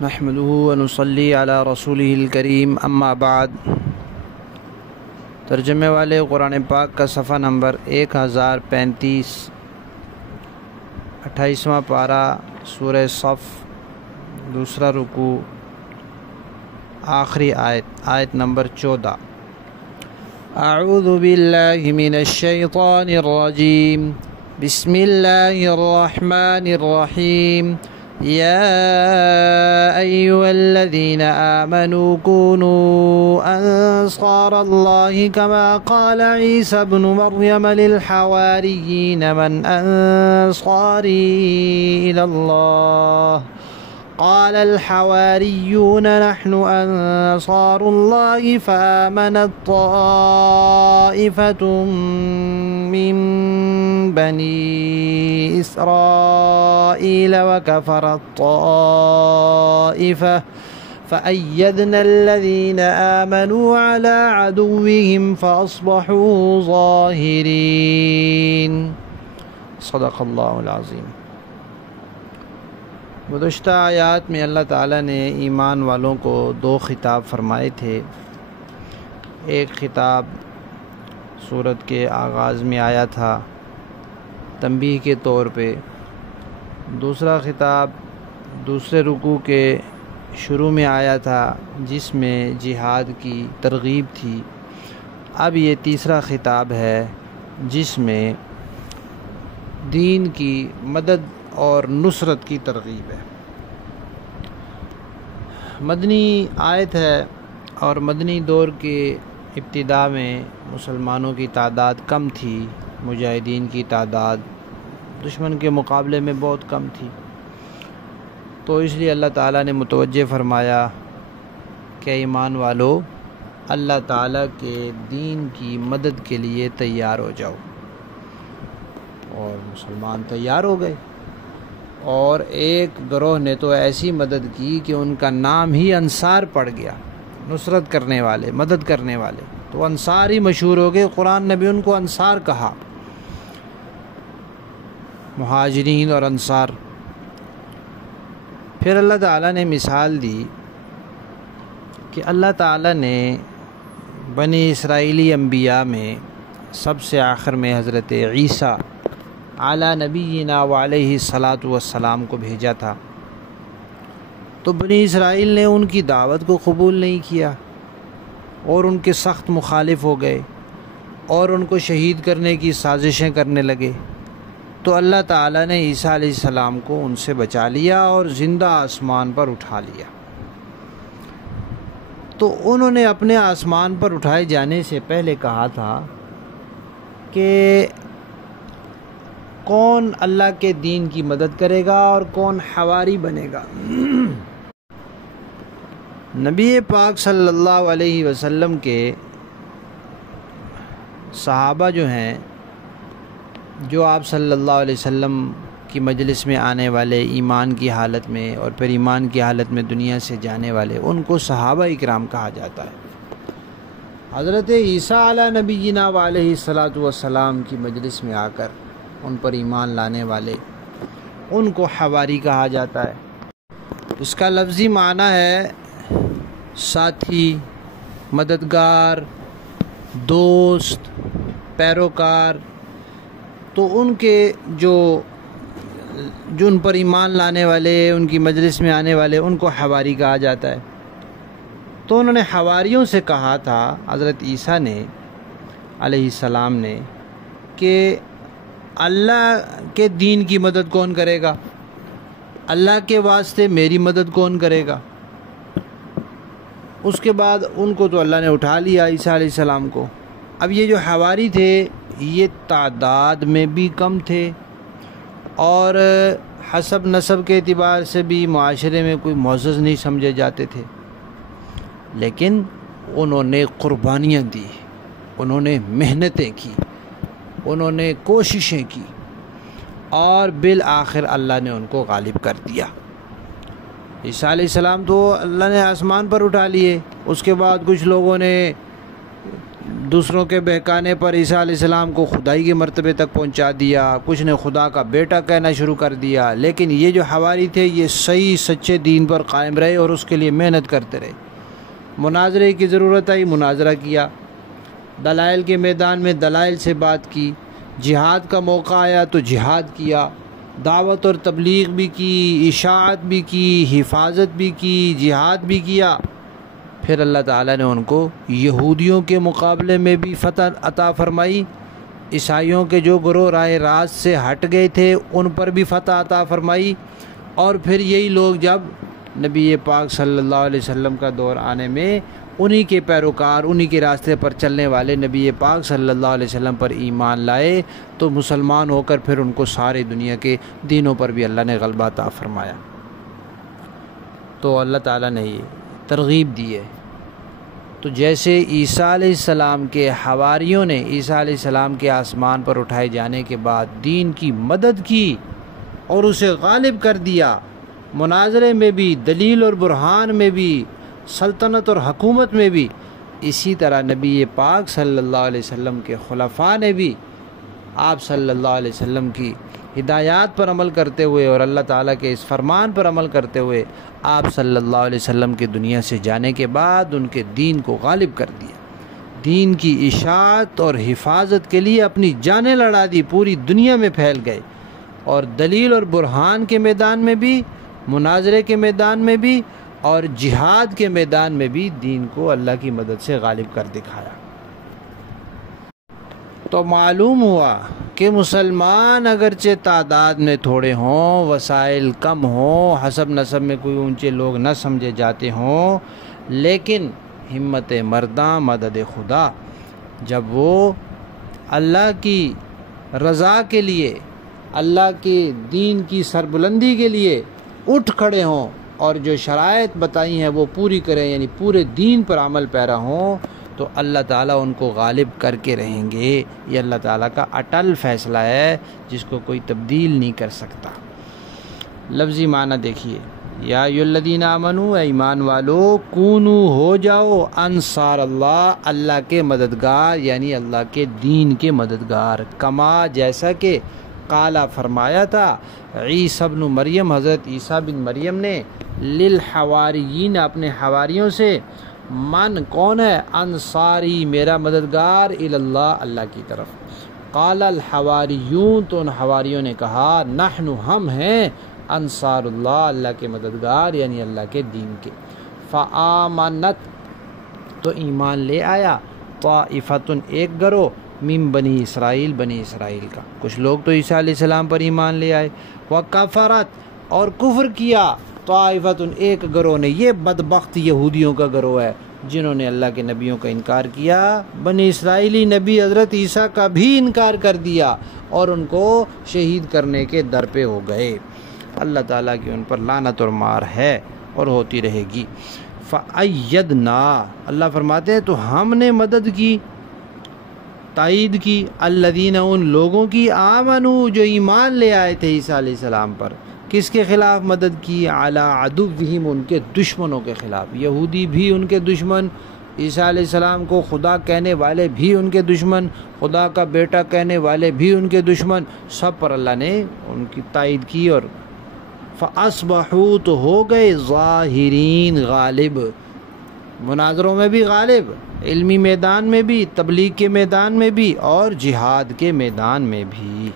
نحمده ونصلی علی رسولہ الکریم اما بعد۔ ترجمے والے قرآن پاک کا صفحہ نمبر 1035، 28واں پارہ، سورہ صف، دوسرا رکوع، آخری آیت نمبر 14۔ اعوذ باللہ من الشیطان الرجیم، بسم اللہ الرحمن الرحیم۔ يا أيها الذين آمنوا كونوا أنصار الله كما قال عيسى ابن مريم للحواريين من أنصاري إلى الله قال الحواريون نحن أنصار الله فآمنت طائفة من بني إسرائيل وكفرت طائفة فأيدنا الذين آمنوا على عدوهم فأصبحوا ظاهرين۔ صدق اللہ العظیم۔ گزشتہ آیات میں اللہ تعالیٰ نے ایمان والوں کو دو خطاب فرمائے تھے۔ ایک خطاب سورت کے آغاز میں آیا تھا تنبیہ کے طور پہ، دوسرا خطاب دوسرے رکوع کے شروع میں آیا تھا جس میں جہاد کی ترغیب تھی۔ اب یہ تیسرا خطاب ہے جس میں دین کی مدد اور نصرت کی ترغیب ہے۔ مدنی آیت ہے اور مدنی دور کے ابتدا میں مسلمانوں کی تعداد کم تھی، مجاہدین کی تعداد دشمن کے مقابلے میں بہت کم تھی، تو اس لیے اللہ تعالیٰ نے متوجہ فرمایا کہ ایمان والو اللہ تعالیٰ کے دین کی مدد کے لیے تیار ہو جاؤ، اور مسلمان تیار ہو گئے۔ اور ایک گروہ نے تو ایسی مدد کی کہ ان کا نام ہی انصار پڑ گیا، نصرت کرنے والے، مدد کرنے والے، تو انصار ہی مشہور ہو گئے۔ قرآن نے بھی ان کو انصار کہا، مہاجرین اور انصار۔ پھر اللہ تعالیٰ نے مثال دی کہ اللہ تعالیٰ نے بنی اسرائیلی انبیاء میں سب سے آخر میں حضرت عیسیٰ علی نبینا وعلیہ الصلاۃ والسلام کو بھیجا تھا، تو بنی اسرائیل نے ان کی دعوت کو قبول نہیں کیا اور ان کے سخت مخالف ہو گئے اور ان کو شہید کرنے کی سازشیں کرنے لگے۔ تو اللہ تعالیٰ نے عیسیٰ علیہ السلام کو ان سے بچا لیا اور زندہ آسمان پر اٹھا لیا۔ تو انہوں نے اپنے آسمان پر اٹھائے جانے سے پہلے کہا تھا کہ کون اللہ کے دین کی مدد کرے گا اور کون حواری بنے گا۔ نبی پاک صلی اللہ علیہ وسلم کے صحابہ جو ہیں، جو آپ صلی اللہ علیہ وسلم کی مجلس میں آنے والے ایمان کی حالت میں اور پھر ایمان کی حالت میں دنیا سے جانے والے، ان کو صحابہ اکرام کہا جاتا ہے۔ حضرت عیسیٰ علی نبینا علیہ الصلاۃ والسلام کی مجلس میں آ کر ان پر ایمان لانے والے، ان کو حواری کہا جاتا ہے۔ اس کا لفظی معنی ہے ساتھی، مددگار، دوست، پیروکار۔ تو ان کے جو ان پر ایمان لانے والے، ان کی مجلس میں آنے والے، ان کو حواری کہا جاتا ہے۔ تو انہوں نے حواریوں سے کہا تھا، حضرت عیسیٰ نے علیہ السلام نے، کہ اللہ کے دین کی مدد کون کرے گا؟ اللہ کے واسطے میری مدد کون کرے گا؟ اس کے بعد ان کو تو اللہ نے اٹھا لیا، عیسیٰ علیہ السلام کو۔ اب یہ جو حواری تھے یہ تعداد میں بھی کم تھے اور حسب نسب کے اعتبار سے بھی معاشرے میں کوئی معزز نہیں سمجھے جاتے تھے، لیکن انہوں نے قربانیاں دی، انہوں نے محنتیں کی، انہوں نے کوششیں کی، اور بالآخر اللہ نے ان کو غالب کر دیا۔ عیسیٰ علیہ السلام تو اللہ نے آسمان پر اٹھا لیے، اس کے بعد کچھ لوگوں نے دوسروں کے بہکانے پر عیسیٰ علیہ السلام کو خدائی کے مرتبے تک پہنچا دیا، کچھ نے خدا کا بیٹا کہنا شروع کر دیا، لیکن یہ جو حواری تھے یہ صحیح سچے دین پر قائم رہے اور اس کے لیے محنت کرتے رہے۔ مناظرے کی ضرورت آئی، مناظرہ کیا، دلائل کے میدان میں دلائل سے بات کی، جہاد کا موقع آیا تو جہاد کیا، دعوت اور تبلیغ بھی کی، اشاعت بھی کی، حفاظت بھی کی، جہاد بھی کیا۔ پھر اللہ تعالیٰ نے ان کو یہودیوں کے مقابلے میں بھی فتح عطا فرمائی، عیسائیوں کے جو گروہ راہ راست سے ہٹ گئے تھے ان پر بھی فتح عطا فرمائی، اور پھر یہی لوگ جب نبی پاک صلی اللہ علیہ وسلم کا دور آنے میں انہی کے پیروکار، انہی کے راستے پر چلنے والے نبی پاک صلی اللہ علیہ وسلم پر ایمان لائے تو مسلمان ہو کر پھر ان کو ساری دنیا کے دینوں پر بھی اللہ نے غلبہ عطا فرمایا۔ تو اللہ تعالیٰ نے یہ ترغیب دی ہے۔ تو جیسے عیسیٰ علیہ السلام کے حواریوں نے عیسیٰ علیہ السلام کے آسمان پر اٹھائے جانے کے بعد دین کی مدد کی اور اسے غالب کر دیا، مناظرے میں بھی، دلیل اور برہان میں بھی، سلطنت اور حکومت میں بھی، اسی طرح نبی پاک صلی اللہ علیہ وسلم کے خلفاء نے بھی آپ صلی اللہ علیہ وسلم کی ہدایات پر عمل کرتے ہوئے اور اللہ تعالیٰ کے اس فرمان پر عمل کرتے ہوئے آپ صلی اللہ علیہ وسلم کے دنیا سے جانے کے بعد ان کے دین کو غالب کر دیا، دین کی اشاعت اور حفاظت کے لیے اپنی جانیں لڑا دی، پوری دنیا میں پھیل گئے، اور دلیل اور برہان کے میدان میں بھی، مناظرے کے میدان میں بھی اور جہاد کے میدان میں بھی دین کو اللہ کی مدد سے غالب کر دکھایا۔ تو معلوم ہوا کہ مسلمان اگرچہ تعداد میں تھوڑے ہوں، وسائل کم ہوں، حسب نسب میں کوئی اونچے لوگ نہ سمجھے جاتے ہوں، لیکن ہمت مرداں مدد خدا، جب وہ اللہ کی رضا کے لیے، اللہ کے دین کی سربلندی کے لیے اٹھ کھڑے ہوں اور جو شرائط بتائی ہیں وہ پوری کریں، یعنی پورے دین پر عمل پیرا ہوں، تو اللہ تعالیٰ ان کو غالب کر کے رہیں گے۔ یہ اللہ تعالیٰ کا اٹل فیصلہ ہے جس کو کوئی تبدیل نہیں کر سکتا۔ لفظی معنی دیکھیے، یا ایھا الذین آمنو، اے ایمان والو، کونو ہو جاؤ، انصار اللہ، اللہ کے مددگار، یعنی اللہ کے دین کے مددگار، کما جیسا کہ قالا فرمایا تھا عیسیٰ ابن مریم، حضرت عیسیٰ بن مریم نے، للحواریین، اپنے حواریوں سے، من کون ہے، انصاری، میرا مددگار، اللہ، اللہ کی طرف۔ قال الحواریون، تو ان حواریوں نے کہا، نحن، ہم ہیں، انصار اللہ، اللہ کے مددگار، یعنی اللہ کے دین کے۔ فآمنت، تو ایمان لے آیا، طائفتن، ایک گروہ، من بنی اسرائیل، بنی اسرائیل کا، کچھ لوگ تو عیسیٰ علیہ السلام پر ایمان لے آئے، وکفرت، اور کفر کیا، طائفتن، ایک گروہ نے، یہ بدبخت یہودیوں کا گروہ ہے جنہوں نے اللہ کے نبیوں کا انکار کیا، بنی اسرائیلی نبی حضرت عیسیٰ کا بھی انکار کر دیا اور ان کو شہید کرنے کے در پہ ہو گئے۔ اللہ تعالیٰ کی ان پر لعنت اور مار ہے اور ہوتی رہے گی۔ فأیدنا، اللہ فرماتے ہیں تو ہم نے مدد کی، تائید کی، الذین، ان لوگوں کی، آمنو، جو ایمان لے آئے تھے عیسیٰ علیہ السلام پر، کس کے خلاف مدد کی، علی عدوہم، ان کے دشمنوں کے خلاف، یہودی بھی ان کے دشمن، عیسیٰ علیہ السلام کو خدا کہنے والے بھی ان کے دشمن، خدا کا بیٹا کہنے والے بھی ان کے دشمن، سب پر اللہ نے ان کی تائید کی، اور فاصبحوا، تو ہو گئے، ظاہرین، غالب، مناظروں میں بھی غالب، علمی میدان میں بھی، تبلیغ کے میدان میں بھی اور جہاد کے میدان میں بھی۔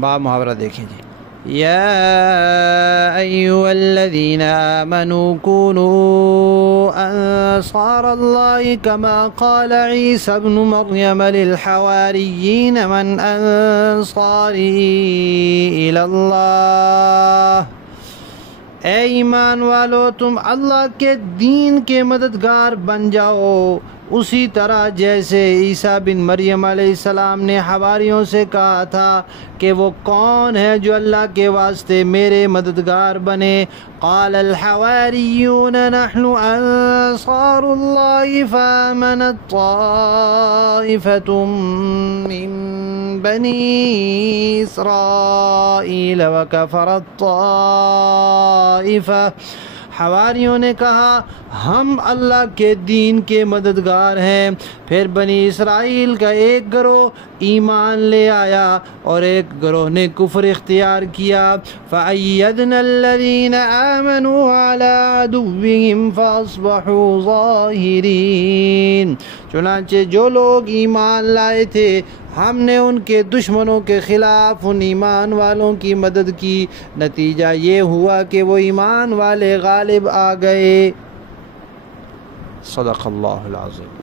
با محاورہ دیکھیں جی، یا ایھا الذین آمنوا کونوا انصار اللہ کما قال عیسی ابن مریم للحواریین من انصاری الی اللہ، اے ایمان والو، تم اللہ کے دین کے مددگار بن جاؤ، اسی طرح جیسے عیسیٰ بن مریم علیہ السلام نے حواریوں سے کہا تھا کہ وہ کون ہے جو اللہ کے واسطے میرے مددگار بنے۔ قال الحواریون نحن انصار اللہ فآمنت طائفۃ من بنی اسرائیل وکفرت طائفہ حواریوں نے کہا ہم اللہ کے دین کے مددگار ہیں۔ پھر بنی اسرائیل کا ایک گروہ ایمان لے آیا اور ایک گروہ نے کفر اختیار کیا۔ فَأَيَّدْنَا الَّذِينَ آمَنُوا عَلَىٰ عَدُوِّهِمْ فَأَصْبَحُوا ظَاهِرِينَ، چنانچہ جو لوگ ایمان لائے تھے ہم نے ان کے دشمنوں کے خلاف ان ایمان والوں کی مدد کی، نتیجہ یہ ہوا کہ وہ ایمان والے غالب آ گئے۔ صدق اللہ العظیم۔